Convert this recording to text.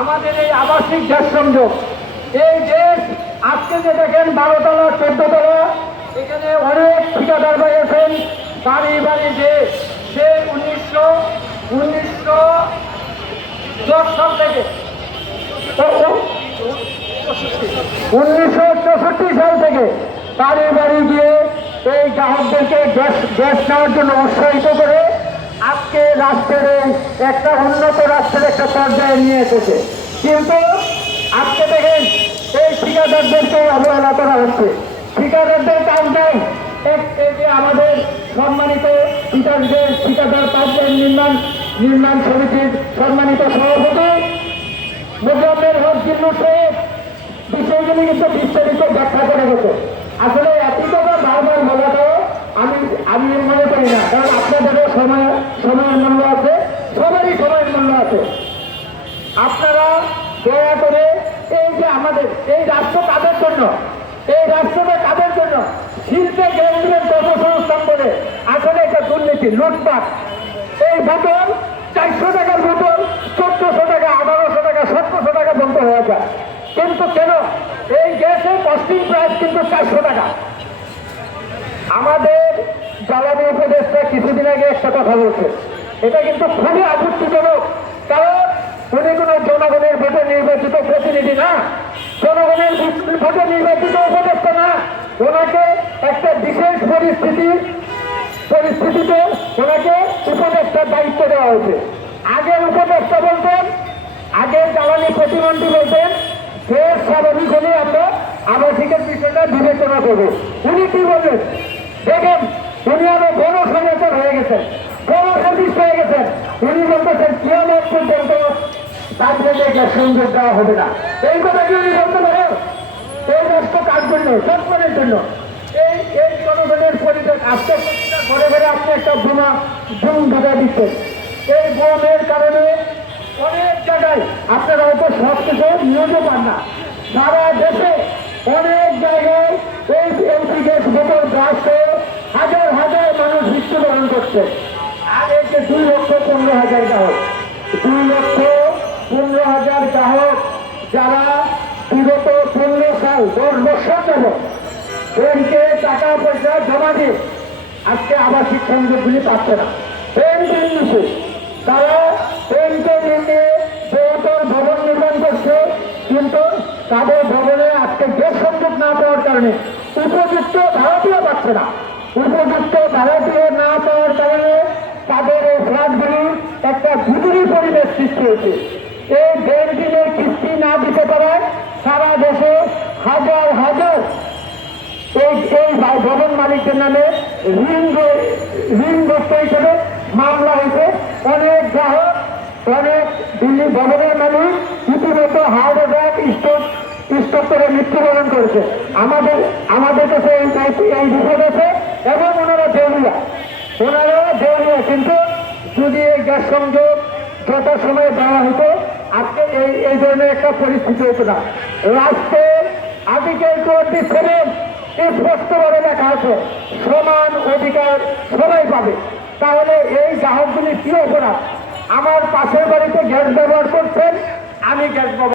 আমাদের এই আবাসিক গ্যাস সংযোগ, এই গ্যাস আজকে যে দেখেন 12 তলা 14 তলা, এখানে অনেক ঠিকাদার ভাই আছেন। বাড়ি বাড়ি যে 1910 সাল থেকে 1964 সাল থেকে বাড়ি বাড়ি গিয়ে এই গ্রাহকদেরকে গ্যাস নেওয়ার জন্য উৎসাহিত করে আজকে রাষ্ট্রের একটা উন্নত রাষ্ট্রের একটা পর্যায়ে নিয়ে এসেছে। কিন্তু আজকে দেখেন এই ঠিকাদারদেরকে অবহেলা করা হচ্ছে। ঠিকাদারদের কাজ নেই। এই যে আমাদের সম্মানিত ঠিকাদার পাইপলাইন নির্মাণ সমিতির সম্মানিত সভাপতি মোজাম্মেল হক জিল্লু সাহেব বিষয়গুলি কিন্তু বিস্তারিত ব্যাখ্যা করে গেছে। আসলে একই কথা বারবার বলাটাও আমি মনে করি না, কারণ আপনাদেরও সময়ের মূল্য আছে, সবারই সময়ের মূল্য আছে। আপনারা দয়া করে এই যে আমাদের এই রাষ্ট্র কাদের জন্য, এই রাষ্ট্রটা কাদের জন্য শিল্পে কেন্দ্রের কর্মসংস্থান করে, আসলে এটা দুর্নীতি, লুটপাট। এই বোতল 400 টাকার বোতল 1400 টাকা, 1800 টাকা, 1700 টাকা বন্ধ হয়ে যায়। কিন্তু কেন? এই গ্যাসের কস্টিং প্রাইস কিন্তু 400 টাকা। আমাদের জ্বালানি উপদেষ্টা কিছুদিন আগে একটা কথা বলছে, এটা কিন্তু খুবই আপত্তিজনক। কারণ উনি কোনো জনগণের ভোটে নির্বাচিত প্রতিনিধি না, জনগণের ভোটে নির্বাচিত উপদেষ্টা না। ওনাকে একটা বিশেষ পরিস্থিতিতে ওনাকে উপদেষ্টার দায়িত্ব দেওয়া হয়েছে। আগের উপদেষ্টা বলতেন, আগের জ্বালানি প্রতিমন্ত্রী বলতেন যে স্বাভাবিক হলে আমরা আবাসিকের বিষয়টা বিবেচনা করবো। উনি কি বললেন দেখেন, উনি আরো বড় সংগঠন হয়ে গেছেন, বড় সার্ভিস হয়ে গেছেন। উনি বলতেছেন কিয়ামত পর্যন্ত তাদের গ্যাস সংযোগ দেওয়া হবে না। এই কথা কি উনি বলতে পারেন? এই রাষ্ট্র কার জন্য? সরকারের জন্য। এই জনগণের পরিবেশ আস্তে ঘরে ঘরে আপনি একটা বুম ঢুকা দিচ্ছেন। এই বোমের কারণে অনেক জায়গায় আপনারা হয়তো সব কিছু নিয়োগও পান না। সারা দেশে অনেক জায়গায় এই এলপি গ্যাস বোতল ব্রাস্ট হয়ে হাজার হাজার মানুষ মৃত্যুবরণ করছে। আর এই যে 2,15,000 গ্রাহক, 2,15,000 গ্রাহক যারা বিগত 15 সাল 10 বছর যাব ব্যাংকে টাকা পয়সা জমা দিয়ে আজকে আবাসিক সংযোগগুলি পাচ্ছে না। ব্যাংক ঋণ নিচ্ছে, তারা ব্যাংকে নিয়ে বহুতল ভবন নির্মাণ করছে, কিন্তু তাদের ভবনে আজকে গ্যাস সংযোগ না পাওয়ার কারণে উপযুক্ত ভাড়াটিও পাচ্ছে না। উপযুক্ত ভাড়াটিও না পাওয়ার কারণে তাদের এই ফ্ল্যাটগুলি একটা বিজুরি পরিবেশ সৃষ্টি হয়েছে। এই দেড় দিনের কিস্তি না দিতে পারায় সারা দেশে হাজার হাজার এই ভবন মালিকদের নামে ঋণগ্রস্ত হিসেবে মামলা হয়েছে। অনেক গ্রাহক, অনেক দিল্লি ভবনের মালিক ইতিমধ্যে হার্ট অ্যাটাক স্ট্রোক করে মৃত্যুবরণ করেছে। আমাদের কাছে এই বিপদ আছে এবং ওনারা দেউলিয়া। কিন্তু যদি এই গ্যাস সংযোগ যথাসময়ে দেওয়া হতো আজকে এই ধরনের একটা পরিস্থিতি হতো না। রাষ্ট্রের আর্টিকেল 27 স্পষ্টভাবে লেখা আছে সমান অধিকার সবাই পাবে। তাহলে এই গ্রাহকগুলি কি অপরাধ? আমার পাশের বাড়িতে গ্যাস ব্যবহার করছেন, আমি গ্যাস